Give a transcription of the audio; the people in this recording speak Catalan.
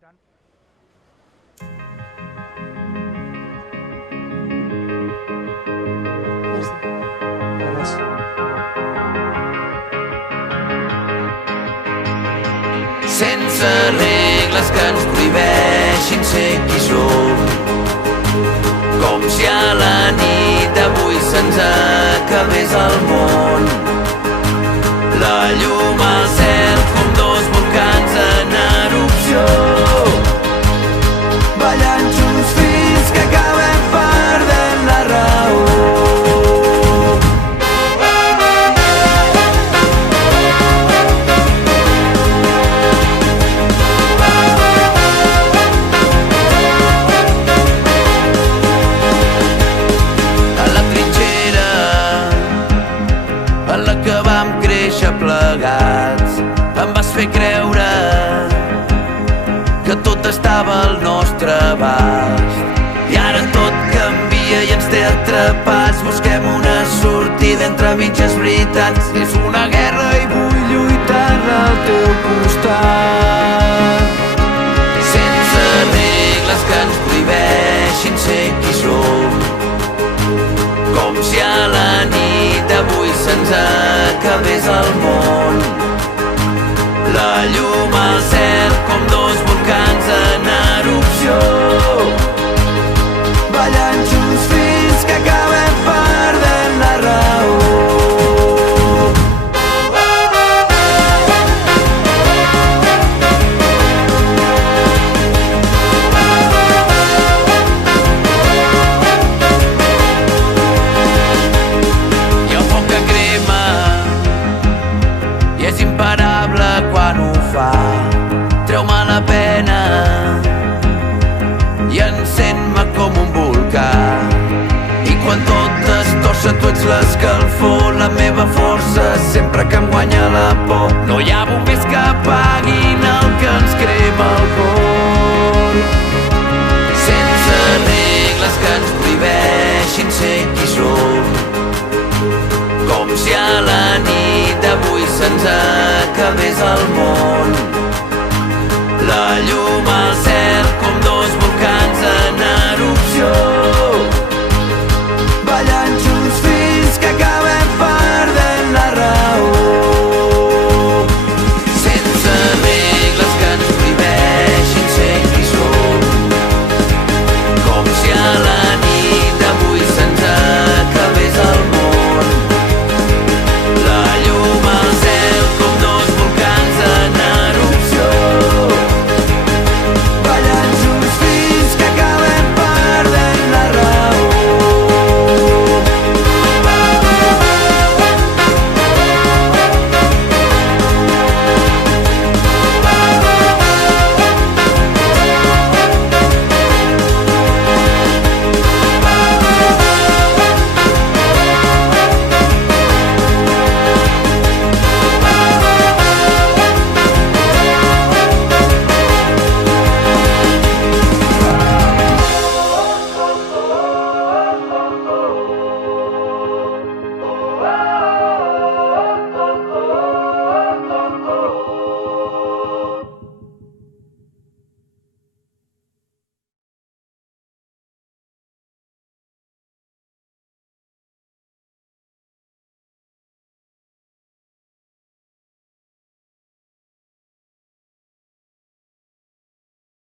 Sense regles que ens prohibeixin ser qui som, com si a la nit d'avui se'ns acabés el món. La llum al cel com dos volcans en erupció, ballant junts fins que acabem perdent la raó. Plegats, em vas fer creure que tot estava al nostre abast. I ara tot canvia i ens té atrapats. Busquem una sortida entre mitges veritats. És una guerra i vull lluitar al teu costat. Sense regles que ens prohibeixin ser qui som, com si a la nit d'avui se'ns acabés el món. La llum al cel com dos volcans en erupció, ballant junts fins que acabem perdent la raó. Imparable quan ho fa, treu-me la pena i encén-me com un volcà. I quan tot es torça tu ets l'escalfor, la meva força sempre que em guanya la por. No hi ha bombers que apaguin el que ens crema el cor. Sense regles que ens prohibeixin ser qui som, com si a la nit d'avui se'ns acabés el món. La llum